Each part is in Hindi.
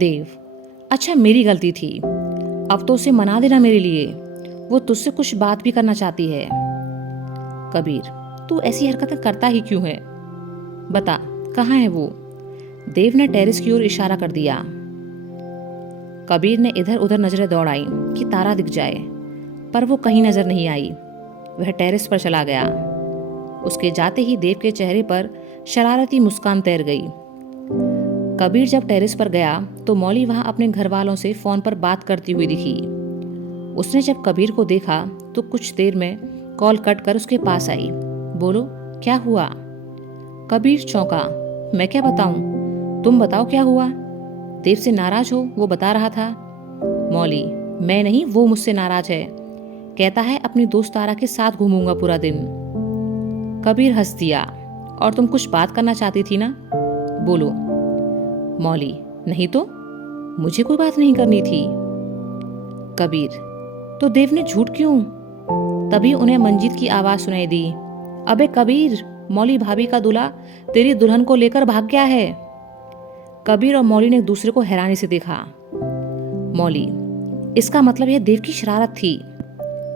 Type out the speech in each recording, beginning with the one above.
देव, अच्छा मेरी गलती थी, अब तो उसे मना देना मेरे लिए, वो तुझसे कुछ बात भी करना चाहती है। कबीर, तू ऐसी हरकतें करता ही क्यों है? बता, कहाँ है वो? देव ने टेरेस की ओर इशारा कर दिया। कबीर ने इधर उधर नजरें दौड़ाई कि तारा दिख जाए, पर वो कहीं नजर नहीं आई। वह टेरेस पर चला गया। उसके जाते ही देव के चेहरे पर शरारती मुस्कान तैर गई। कबीर जब टेरेस पर गया तो मौली वहां अपने घर वालों से फोन पर बात करती हुई दिखी। उसने जब कबीर को देखा तो कुछ देर में कॉल कट कर उसके पास आई। बोलो, क्या हुआ? कबीर चौंका। मैं क्या बताऊं, तुम बताओ क्या हुआ? देव से नाराज हो, वो बता रहा था। मौली, मैं नहीं, वो मुझसे नाराज है। कहता है अपनी दोस्त तारा के साथ घूमूंगा पूरा दिन। कबीर हंस दिया। और तुम कुछ बात करना चाहती थी ना? बोलो। मौली, नहीं तो, मुझे कोई बात नहीं करनी थी। कबीर, तो देव ने झूठ क्यों? तभी उन्हें मंजीत की आवाज सुनाई दी। अबे कबीर, मौली भाभी का दूल्हा तेरी दुल्हन को लेकर भाग गया है। कबीर और मौली ने एक दूसरे को हैरानी से देखा। मौली, इसका मतलब यह देव की शरारत थी।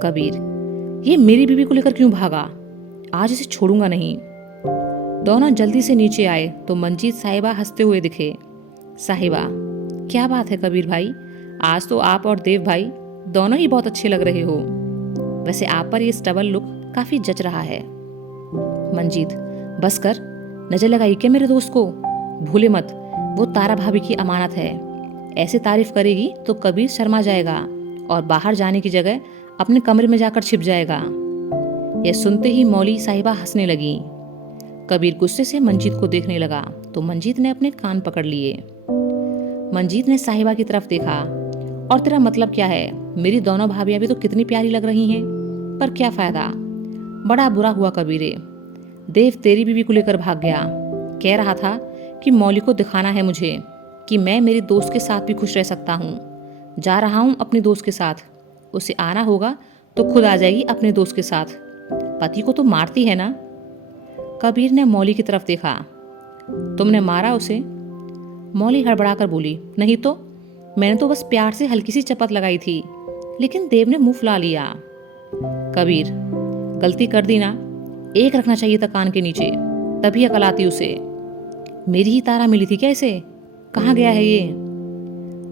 कबीर, ये मेरी बीवी को लेकर क्यों भागा? आज इसे छोड़ूंगा नहीं। दोनों जल्दी से नीचे आए तो मंजीत साहिबा हंसते हुए दिखे। साहिबा, क्या बात है कबीर भाई, आज तो आप और देव भाई दोनों ही बहुत अच्छे लग रहे हो। वैसे आप पर ये स्टबल लुक काफी जच रहा है। मंजीत, बस कर, नजर लगाई क्या मेरे दोस्त को? भूले मत, वो तारा भाभी की अमानत है। ऐसे तारीफ करेगी तो कबीर शर्मा जाएगा और बाहर जाने की जगह अपने कमरे में जाकर छिप जाएगा। यह सुनते ही मौली साहिबा हंसने लगी। कबीर गुस्से से मंजीत को देखने लगा तो मंजीत ने अपने कान पकड़ लिए। मंजीत ने साहिबा की तरफ देखा। और तेरा मतलब क्या है? मेरी दोनों भाभियां भी तो कितनी प्यारी लग रही हैं, पर क्या फायदा? बड़ा बुरा हुआ कबीरे, देव तेरी बीवी को लेकर भाग गया। कह रहा था कि मौली को दिखाना है मुझे कि मैं मेरी दोस्त के साथ भी खुश रह सकता हूँ। जा रहा हूँ अपनी दोस्त के साथ, उसे आना होगा तो खुद आ जाएगी अपने दोस्त के साथ। पति को तो मारती है ना? कबीर ने मौली की तरफ देखा। तुमने मारा उसे? मौली हड़बड़ाकर बोली, नहीं तो, मैंने तो बस प्यार से हल्की सी चपत लगाई थी, लेकिन देव ने मुंह फुला लिया। कबीर, गलती कर दी ना, एक रखना चाहिए था कान के नीचे, तभी अकल आती उसे। मेरी ही तारा मिली थी क्या इसे? कहाँ गया है ये?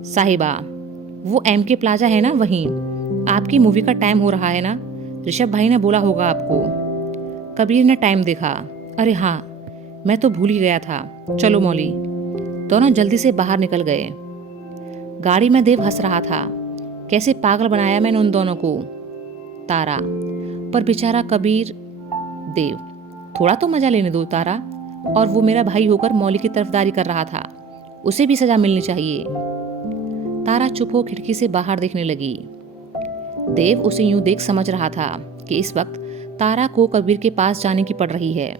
साहिबा, वो MK प्लाजा है ना, वहीं। आपकी मूवी का टाइम हो रहा है ना, ऋषभ भाई ने बोला होगा आपको। कबीर ने टाइम देखा। अरे हाँ, मैं तो भूल ही गया था। चलो मौली। दोनों जल्दी से बाहर निकल गए। गाड़ी में देव हंस रहा था। कैसे पागल बनाया मैंने उन दोनों को। तारा, पर बेचारा कबीर। देव, थोड़ा तो मजा लेने दो तारा। और वो मेरा भाई होकर मौली की तरफदारी कर रहा था, उसे भी सजा मिलनी चाहिए। तारा चुप हो खिड़की से बाहर देखने लगी। देव उसे यूं देख समझ रहा था कि इस वक्त तारा को कबीर के पास जाने की पड़ रही है।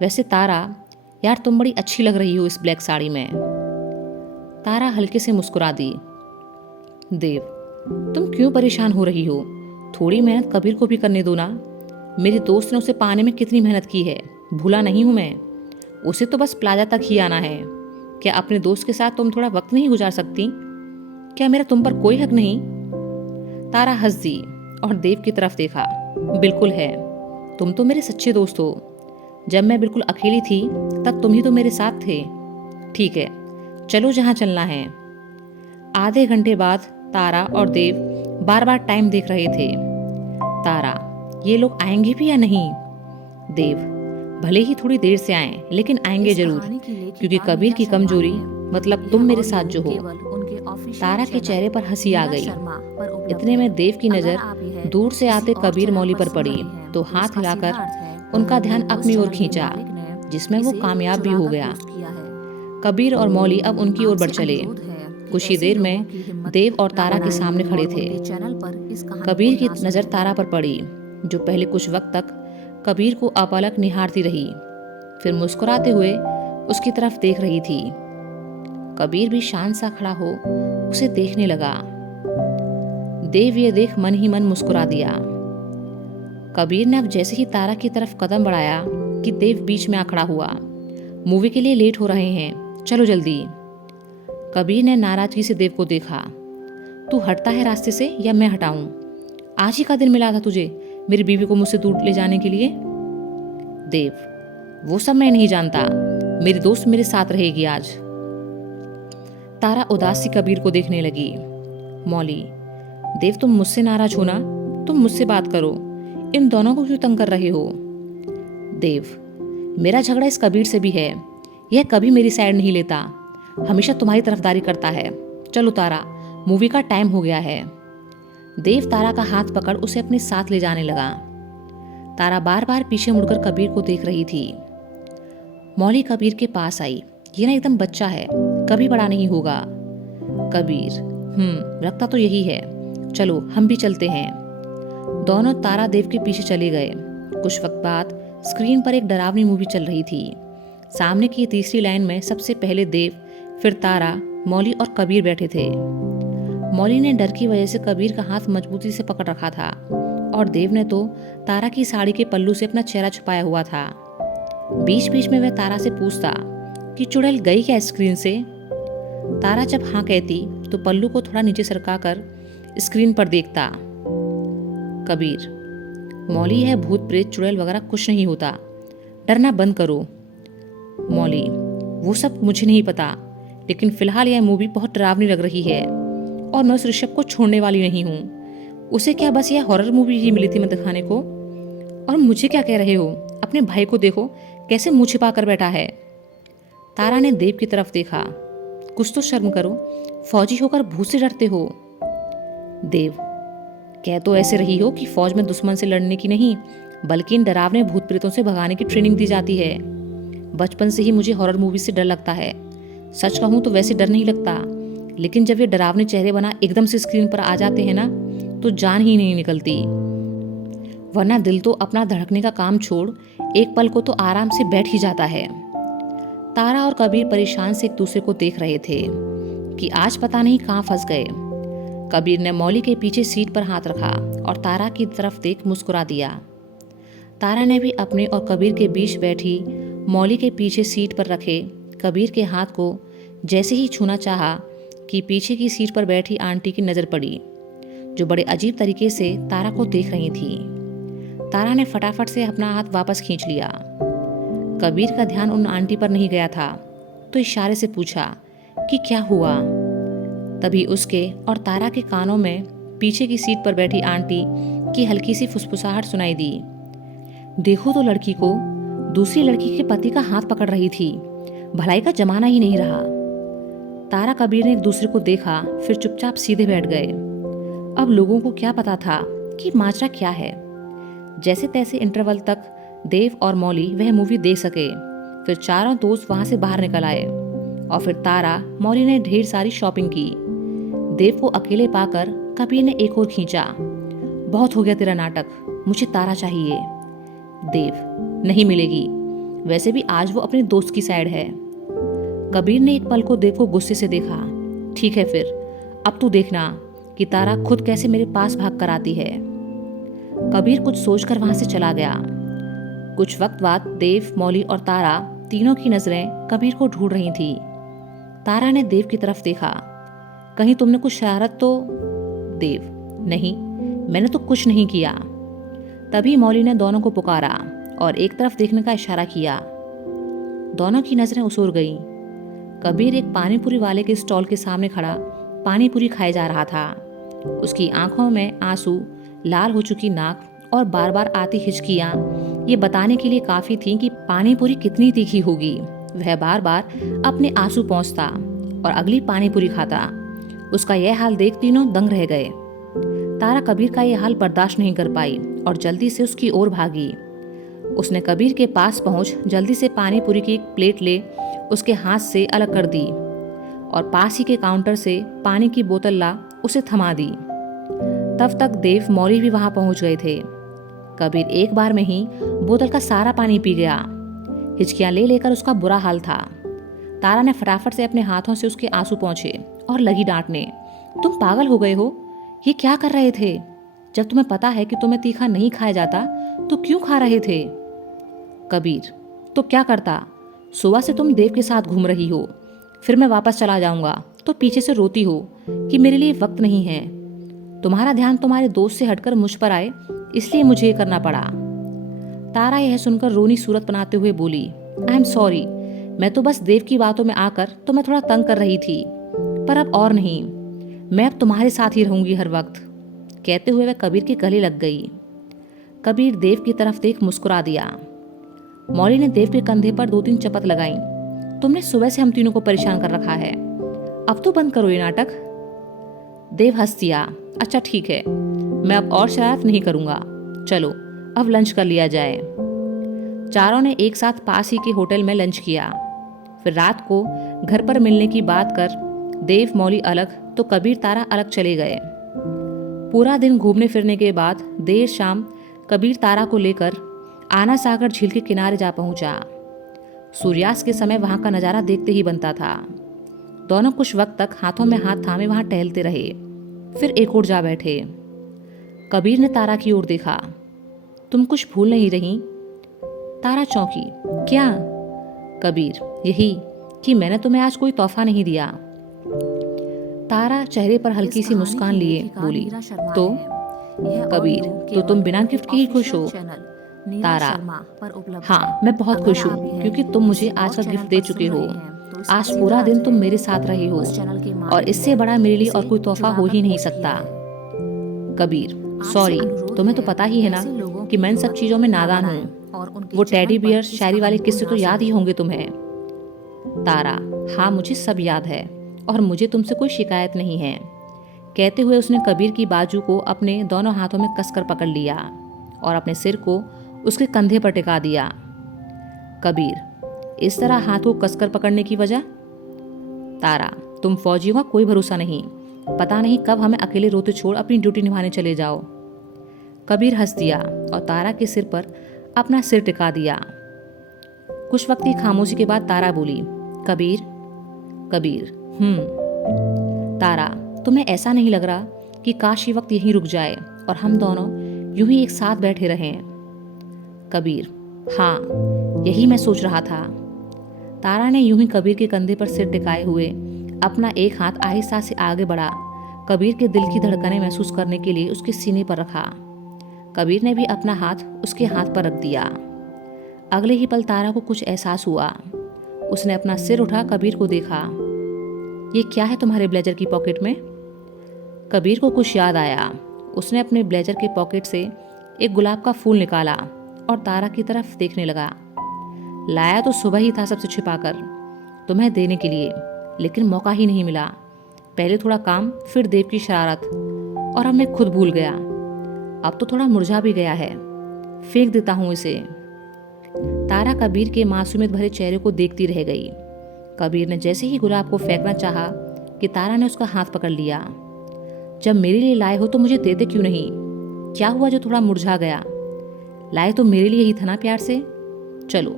वैसे तारा, यार तुम बड़ी अच्छी लग रही हो इस ब्लैक साड़ी में। तारा हल्के से मुस्कुरा दी। देव, तुम क्यों परेशान हो रही हो? थोड़ी मेहनत कबीर को भी करने दो ना। मेरी दोस्त ने उसे पाने में कितनी मेहनत की है, भूला नहीं हूं मैं। उसे तो बस प्लाजा तक ही आना है। क्या अपने दोस्त के साथ तुम थोड़ा वक्त नहीं गुजार सकती? क्या मेरा तुम पर कोई हक नहीं? तारा हंस दी और देव की तरफ देखा। बिल्कुल है, तुम तो मेरे सच्चे दोस्त हो। जब मैं बिल्कुल अकेली थी तब तुम ही तो मेरे साथ थे। ठीक है, चलो जहां चलना है। आधे घंटे बाद तारा और देव बार बार टाइम देख रहे थे। तारा, ये लोग आएंगे भी या नहीं? देव, भले ही थोड़ी देर से आए लेकिन आएंगे जरूर, क्योंकि कबीर की कमजोरी मतलब तुम मेरे साथ जो हो। तारा के चेहरे पर हंसी आ गई। इतने में देव की नजर दूर से आते कबीर मौली पर पड़ी तो हाथ हिलाकर उनका ध्यान अपनी ओर खींचा, जिसमें वो कामयाब भी हो गया। कबीर और मौली अब उनकी ओर बढ़ चले। कुछ ही देर में देव और तारा के सामने खड़े थे। कबीर की नजर तारा पर पड़ी, जो पहले कुछ वक्त तक कबीर को अपलक निहारती रही, फिर मुस्कुराते हुए उसकी तरफ देख रही थी। कबीर भी शांत सा खड़ा हो उसे देखने लगा। देव ये देख मन ही मन मुस्कुरा दिया। कबीर ने अब जैसे ही तारा की तरफ कदम बढ़ाया कि देव बीच में आ खड़ा हुआ। मूवी के लिए लेट हो रहे हैं, चलो जल्दी। कबीर ने नाराजगी से देव को देखा। तू हटता है रास्ते से या मैं हटाऊं? आज ही का दिन मिला था तुझे मेरी बीवी को मुझसे दूर ले जाने के लिए। देव, वो सब मैं नहीं जानता, मेरी दोस्त मेरे साथ रहेगी आज। तारा उदास सी कबीर को देखने लगी। मौली, देव तुम मुझसे नाराज हो ना, तुम मुझसे बात करो, इन दोनों को क्यों तंग कर रहे हो? देव, मेरा झगड़ा इस कबीर से भी है, यह कभी मेरी साइड नहीं लेता, हमेशा तुम्हारी तरफदारी करता है। चलो तारा, मूवी का टाइम हो गया है। देव तारा का हाथ पकड़ उसे अपने साथ ले जाने लगा। तारा बार बार पीछे मुड़कर कबीर को देख रही थी। मौली कबीर के पास आई। ये ना एकदम बच्चा है, कभी बड़ा नहीं होगा। कबीर, लगता तो यही है, चलो हम भी चलते हैं। दोनों तारा देव के पीछे चले गए। कुछ वक्त बाद स्क्रीन पर एक डरावनी मूवी चल रही थी। सामने की तीसरी लाइन में सबसे पहले देव, फिर तारा, मौली और कबीर बैठे थे। मौली ने डर की वजह से कबीर का हाथ मजबूती से पकड़ रखा था और देव ने तो तारा की साड़ी के पल्लू से अपना चेहरा छुपाया हुआ था। बीच बीच में वह तारा से पूछता कि चुड़ैल गई क्या स्क्रीन से। तारा जब हाँ कहती तो पल्लू को थोड़ा नीचे सरकाकर स्क्रीन पर देखता। कबीर, मौली है भूत प्रेत चुड़ैल वगैरह कुछ नहीं होता, डरना बंद करो। मौली, वो सब मुझे नहीं पता, लेकिन फिलहाल यह मूवी बहुत डरावनी लग रही है और मैं उस ऋषभ को छोड़ने वाली नहीं हूँ। उसे क्या बस यह हॉरर मूवी ही मिली थी मैं दिखाने को? और मुझे क्या कह रहे हो? अपने भाई को देखो कैसे मुंह छिपा कर बैठा है। तारा ने देव की तरफ देखा। कुछ तो शर्म करो, फौजी होकर भूत से डरते हो। देव, कह तो ऐसे रही हो कि फौज में दुश्मन से लड़ने की नहीं, बल्कि इन डरावने भूत प्रेतों से भगाने की ट्रेनिंग दी जाती है। बचपन से ही मुझे हॉरर मूवी से डर लगता है। सच कहूँ तो वैसे डर नहीं लगता, लेकिन जब ये डरावने चेहरे बना एकदम से स्क्रीन पर आ जाते हैं ना, तो जान ही नहीं निकलती। वरना दिल तो अपना धड़कने का काम छोड़ एक पल को तो आराम से बैठ ही जाता है। तारा और कबीर परेशान से एक दूसरे को देख रहे थे कि आज पता नहीं कहाँ फंस गए। कबीर ने मौली के पीछे सीट पर हाथ रखा और तारा की तरफ देख मुस्कुरा दिया। तारा ने भी अपने और कबीर के बीच बैठी मौली के पीछे सीट पर रखे कबीर के हाथ को जैसे ही छूना चाहा कि पीछे की सीट पर बैठी आंटी की नज़र पड़ी, जो बड़े अजीब तरीके से तारा को देख रही थी। तारा ने फटाफट से अपना हाथ वापस खींच लिया। कबीर का ध्यान उन आंटी पर नहीं गया था, तो इशारे से पूछा कि क्या हुआ। तभी उसके और तारा के कानों में पीछे की सीट पर बैठी आंटी की हल्की सी फुसफुसाहट सुनाई दी। देखो तो लड़की को, दूसरी लड़की के पति का हाथ पकड़ रही थी। भलाई का जमाना ही नहीं रहा। तारा कबीर ने एक दूसरे को देखा, फिर चुपचाप सीधे बैठ गए। अब लोगों को क्या पता था कि माजरा क्या है। जैसे तैसे इंटरवल तक देव और मौली वह मूवी देख सके। फिर चारों दोस्त वहां से बाहर निकल आए और फिर तारा, मौली ने ढेर सारी शॉपिंग की। देव को अकेले पाकर कबीर ने एक और खींचा। बहुत हो गया तेरा नाटक, मुझे तारा चाहिए। देव, नहीं मिलेगी, वैसे भी आज वो अपने दोस्त की साइड है। कबीर ने एक पल को देव को गुस्से से देखा। ठीक है फिर, अब तू देखना कि तारा खुद कैसे मेरे पास भाग कर आती है। कबीर कुछ सोचकर वहां से चला गया। कुछ वक्त बाद देव, मौली और तारा तीनों की नजरें कबीर को ढूंढ रही थी। तारा ने देव की तरफ देखा। कहीं तुमने कुछ शरारत तो? देव, नहीं, मैंने तो कुछ नहीं किया। तभी मौली ने दोनों को पुकारा और एक तरफ देखने का इशारा किया। दोनों की नजरें उसुर गईं। कबीर एक पानीपुरी वाले के स्टॉल के सामने खड़ा पानीपुरी खाए जा रहा था। उसकी आंखों में आंसू, लाल हो चुकी नाक और बार बार आती हिचकियां ये बताने के लिए काफी थीं कि पानीपुरी कितनी तीखी होगी। वह बार बार अपने आंसू पोंछता और अगली पानीपुरी खाता। उसका यह हाल देख तीनों दंग रह गए। तारा कबीर का यह हाल बर्दाश्त नहीं कर पाई और जल्दी से उसकी ओर भागी। उसने कबीर के पास पहुंच जल्दी से पानीपुरी की एक प्लेट ले उसके हाथ से अलग कर दी और पास ही के काउंटर से पानी की बोतल ला उसे थमा दी। तब तक देव, मौली भी वहां पहुंच गए थे। कबीर एक बार में ही बोतल का सारा पानी पी गया। हिचकियां ले लेकर उसका बुरा हाल था। तारा ने फटाफट से अपने हाथों से उसके आंसू पोंछे और लगी डांटने। तुम पागल हो गए हो, ये क्या कर रहे थे? जब तुम्हें पता है कि तुम्हें तीखा नहीं खाया जाता तो क्यों खा रहे थे? कबीर, तो क्या करता? सुबह से तुम देव के साथ घूम रही हो, फिर मैं वापस चला जाऊंगा तो पीछे से रोती हो कि मेरे लिए वक्त नहीं है। तुम्हारा ध्यान तुम्हारे दोस्त से हटकर मुझ पर आए, इसलिए मुझे ये करना पड़ा। तारा यह सुनकर रोनी सूरत बनाते हुए बोली, आई एम सॉरी, मैं तो बस देव की बातों में आकर तुम्हें थोड़ा तंग कर रही थी, पर अब और नहीं। मैं अब तुम्हारे साथ ही रहूंगी हर वक्त। कहते हुए वह कबीर के गले लग गई। कबीर देव की तरफ देख मुस्कुरा दिया। मौली ने देव के कंधे पर 2-3 चपत लगाई। तुमने सुबह से हम तीनों को परेशान कर रखा है, अब तो बंद करो ये नाटक। देव हंस दिया। अच्छा ठीक है, मैं अब और शरारत नहीं करूंगा। चलो अब लंच कर लिया जाए। चारों ने एक साथ पास ही के होटल में लंच किया। फिर रात को घर पर मिलने की बात कर देव मौली अलग तो कबीर तारा अलग चले गए। पूरा दिन घूमने फिरने के बाद देर शाम कबीर तारा को लेकर आना सागर झील के किनारे जा पहुंचा। सूर्यास्त के समय वहां का नजारा देखते ही बनता था। दोनों कुछ वक्त तक हाथों में हाथ थामे वहां टहलते रहे, फिर एक ओर जा बैठे। कबीर ने तारा की ओर देखा। तुम कुछ भूल नहीं रही? तारा चौंकी। क्या? कबीर, यही कि मैंने तुम्हें आज कोई तोहफा नहीं दिया। तारा चेहरे पर हल्की सी मुस्कान लिए बोली, तो? कबीर, तो तुम बिना गिफ्ट के ही खुश हो? तारा, हाँ मैं बहुत खुश हूँ, क्योंकि तुम मुझे आज का गिफ्ट दे चुके हो। आज पूरा दिन तुम मेरे साथ रहे हो, और इससे बड़ा मेरे लिए और कोई तोहफा हो ही नहीं सकता। कबीर, सॉरी, तुम्हें तो पता ही है ना कि मैं इन सब चीजों में नादान हूँ। वो टेडी बियर शायरी वाले किस्से तो याद ही होंगे तुम्हें। तारा, हाँ मुझे सब याद है, और मुझे तुमसे कोई शिकायत नहीं है। कहते हुए उसने कबीर की बाजू को अपने दोनों हाथों में कसकर पकड़ लिया और अपने सिर को उसके कंधे पर टिका दिया। कबीर, इस तरह हाथ को कसकर पकड़ने की वजह? तारा, तुम फौजियों का कोई भरोसा नहीं, पता नहीं कब हमें अकेले रोते छोड़ अपनी ड्यूटी निभाने चले जाओ। कबीर हंस दिया और तारा के सिर पर अपना सिर टिका दिया। कुछ वक्त की खामोशी के बाद तारा बोली, कबीर। कबीर, तारा, तुम्हें ऐसा नहीं लग रहा कि काश ये वक्त यहीं रुक जाए और हम दोनों यूं ही एक साथ बैठे रहें? कबीर, हाँ यही मैं सोच रहा था। तारा ने यूं ही कबीर के कंधे पर सिर टिकाए हुए अपना एक हाथ आहिस्ता से आगे बढ़ा कबीर के दिल की धड़कनें महसूस करने के लिए उसके सीने पर रखा। कबीर ने भी अपना हाथ उसके हाथ पर रख दिया। अगले ही पल तारा को कुछ एहसास हुआ। उसने अपना सिर उठा कबीर को देखा। ये क्या है तुम्हारे ब्लेजर की पॉकेट में? कबीर को कुछ याद आया। उसने अपने ब्लेजर के पॉकेट से एक गुलाब का फूल निकाला और तारा की तरफ देखने लगा। लाया तो सुबह ही था सबसे छिपाकर तुम्हें देने के लिए, लेकिन मौका ही नहीं मिला। पहले थोड़ा काम, फिर देव की शरारत, और अब मैं खुद भूल गया। अब तो थोड़ा मुरझा भी गया है, फेंक देता हूं इसे। तारा कबीर के मासूमियत भरे चेहरे को देखती रह गई। कबीर ने जैसे ही गुलाब को फेंकना चाहा कि तारा ने उसका हाथ पकड़ लिया। जब मेरे लिए लाए हो तो मुझे देते क्यों नहीं? क्या हुआ जो थोड़ा मुरझा गया? लाए तो मेरे लिए ही था ना प्यार से। चलो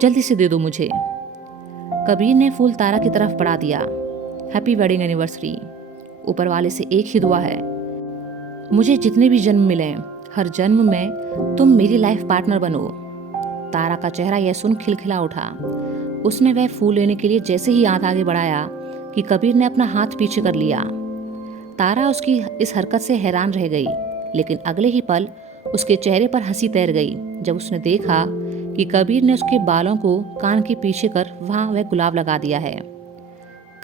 जल्दी से दे दो मुझे। कबीर ने फूल तारा की तरफ बढ़ा दिया। Happy wedding anniversary. ऊपर वाले से एक ही दुआ है, मुझे जितने भी जन्म मिले हर जन्म में तुम मेरी लाइफ पार्टनर बनो। तारा का चेहरा यह सुन खिलखिला उठा। उसने वह फूल लेने के लिए जैसे ही हाथ आगे बढ़ाया कि कबीर ने अपना हाथ पीछे कर लिया। तारा उसकी इस हरकत से हैरान रह गई, लेकिन अगले ही पल उसके चेहरे पर हंसी तैर गई जब उसने देखा कि कबीर ने उसके बालों को कान के पीछे कर वहां वह गुलाब लगा दिया है।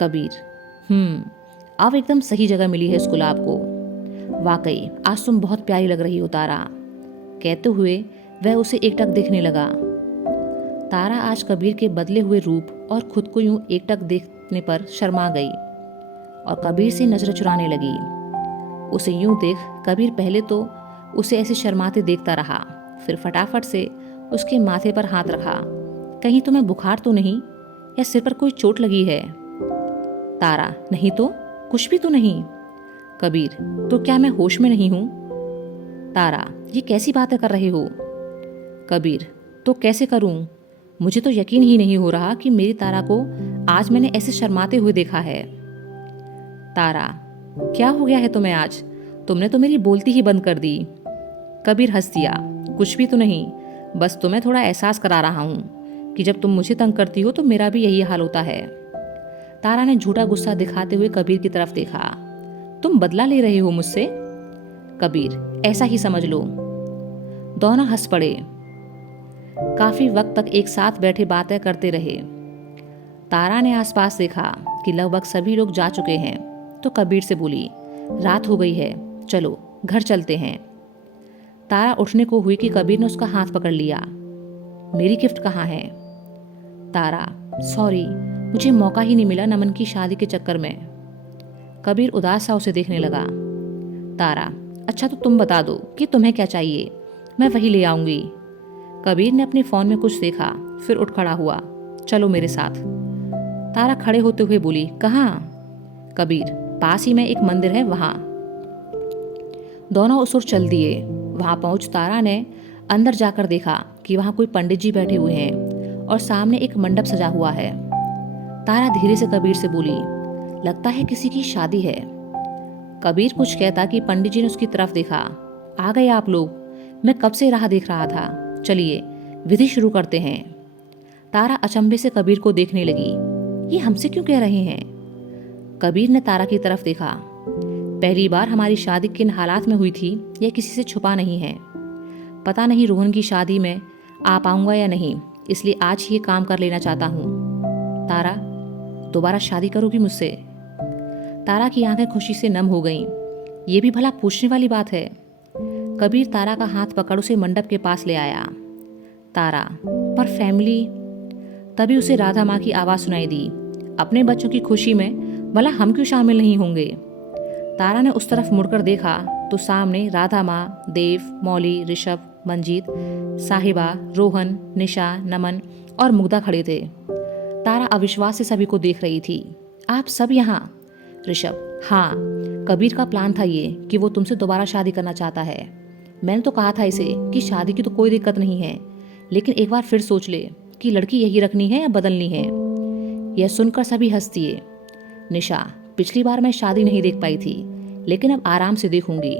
कबीर, अब एकदम सही जगह मिली है इस गुलाब को। वाकई आज तुम बहुत प्यारी लग रही हो तारा। कहते हुए वह उसे एकटक देखने लगा। तारा आज कबीर के बदले हुए रूप और खुद को यूं एकटक देखने पर शर्मा गई और कबीर से नजर चुराने लगी। उसे यूं देख कबीर पहले तो उसे ऐसे शर्माते देखता रहा, फिर फटाफट से उसके माथे पर हाथ रखा। कहीं तुम्हें बुखार तो नहीं, या सिर पर कोई चोट लगी है? तारा, नहीं तो, कुछ भी तो नहीं। कबीर, तो क्या मैं होश में नहीं हूं? तारा, ये कैसी बातें कर रहे हो? कबीर, तो कैसे करूं? मुझे तो यकीन ही नहीं हो रहा कि मेरी तारा को आज मैंने ऐसे शर्माते हुए देखा है। तारा, क्या हो गया है तुम्हें आज? तुमने तो मेरी बोलती ही बंद कर दी। कबीर हंस दिया। कुछ भी तो नहीं, बस तुम्हें थोड़ा एहसास करा रहा हूं कि जब तुम मुझे तंग करती हो तो मेरा भी यही हाल होता है। तारा ने झूठा गुस्सा दिखाते हुए कबीर की तरफ देखा। तुम बदला ले रहे हो मुझसे? कबीर, ऐसा ही समझ लो। दोनों हंस पड़े। काफी वक्त तक एक साथ बैठे बातें करते रहे। तारा ने आसपास देखा कि लगभग सभी लोग जा चुके हैं, तो कबीर से बोली, रात हो गई है, चलो घर चलते हैं। तारा उठने को हुई कि कबीर ने उसका हाथ पकड़ लिया। मेरी गिफ्ट कहाँ है? तारा, सॉरी, मुझे मौका ही नहीं मिला नमन की शादी के चक्कर में। कबीर उदास सा उसे देखने लगा। तारा, अच्छा तो तुम बता दो कि तुम्हें क्या चाहिए, मैं वही ले आऊंगी। कबीर ने अपने फोन में कुछ देखा, फिर उठ खड़ा हुआ। चलो मेरे साथ। तारा खड़े होते हुए बोली, कहाँ? कबीर, पास ही में एक मंदिर है, वहां। दोनों उस ओर चल दिए। वहां पहुंच तारा ने अंदर जाकर देखा कि वहां कोई पंडित जी बैठे हुए हैं और सामने एक मंडप सजा हुआ है। तारा धीरे से कबीर से बोली, लगता है किसी की शादी है। कबीर कुछ कहता कि पंडित जी ने उसकी तरफ देखा। आ गए आप लोग, मैं कब से राह देख रहा था, चलिए विधि शुरू करते हैं। तारा अचंभे से कबीर को देखने लगी। ये हमसे क्यों कह रहे हैं? कबीर ने तारा की तरफ देखा। पहली बार हमारी शादी किन हालात में हुई थी यह किसी से छुपा नहीं है। पता नहीं रोहन की शादी में आ पाऊंगा या नहीं, इसलिए आज ही ये काम कर लेना चाहता हूँ। तारा, दोबारा शादी करोगी मुझसे? तारा की आंखें खुशी से नम हो गईं। ये भी भला पूछने वाली बात है। कबीर तारा का हाथ पकड़ उसे मंडप के पास ले आया। तारा, पर फैमिली? तभी उसे राधा माँ की आवाज़ सुनाई दी। अपने बच्चों की खुशी में भला हम क्यों शामिल नहीं होंगे? तारा ने उस तरफ मुड़कर देखा तो सामने राधा माँ, देव, मौली, ऋषभ, मंजीत, साहिबा, रोहन, निशा, नमन और मुग्धा खड़े थे। तारा अविश्वास से सभी को देख रही थी। आप सब यहाँ? ऋषभ, हाँ, कबीर का प्लान था ये कि वो तुमसे दोबारा शादी करना चाहता है। मैंने तो कहा था इसे कि शादी की तो कोई दिक्कत नहीं है, लेकिन एक बार फिर सोच ले कि लड़की यही रखनी है या बदलनी है। यह सुनकर सभी हंस दिए। निशा, पिछली बार मैं शादी नहीं देख पाई थी, लेकिन अब आराम से देखूंगी।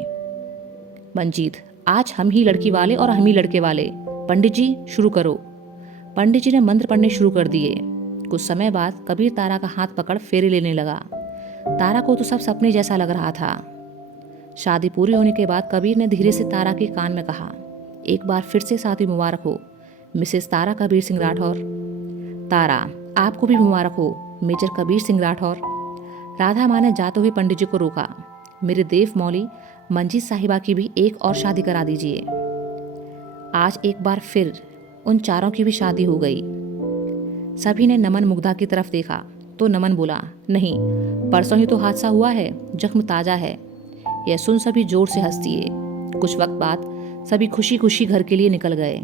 मंजीत, आज हम ही लड़की वाले और हम ही लड़के वाले। पंडित जी शुरू करो। पंडित जी ने मंत्र पढ़ने शुरू कर दिए। कुछ समय बाद कबीर तारा का हाथ पकड़ फेरे लेने लगा। तारा को तो सब सपने जैसा लग रहा था। शादी पूरी होने के बाद कबीर ने धीरे से तारा के कान में कहा, एक बार फिर से शादी मुबारक हो मिसेस तारा कबीर सिंह राठौर। तारा, आपको भी मुबारक हो मेजर कबीर सिंह राठौर। राधा माँ ने जाते हुए पंडित जी को रोका। मेरे देव मौली मंजीत साहिबा की भी एक और शादी करा दीजिए। आज एक बार फिर उन चारों की भी शादी हो गई। सभी ने नमन मुग्धा की तरफ देखा तो नमन बोला, नहीं, परसों ही तो हादसा हुआ है, जख्म ताजा है। यह सुन सभी जोर से हंस दिए। कुछ वक्त बाद सभी खुशी खुशी घर के लिए निकल गए।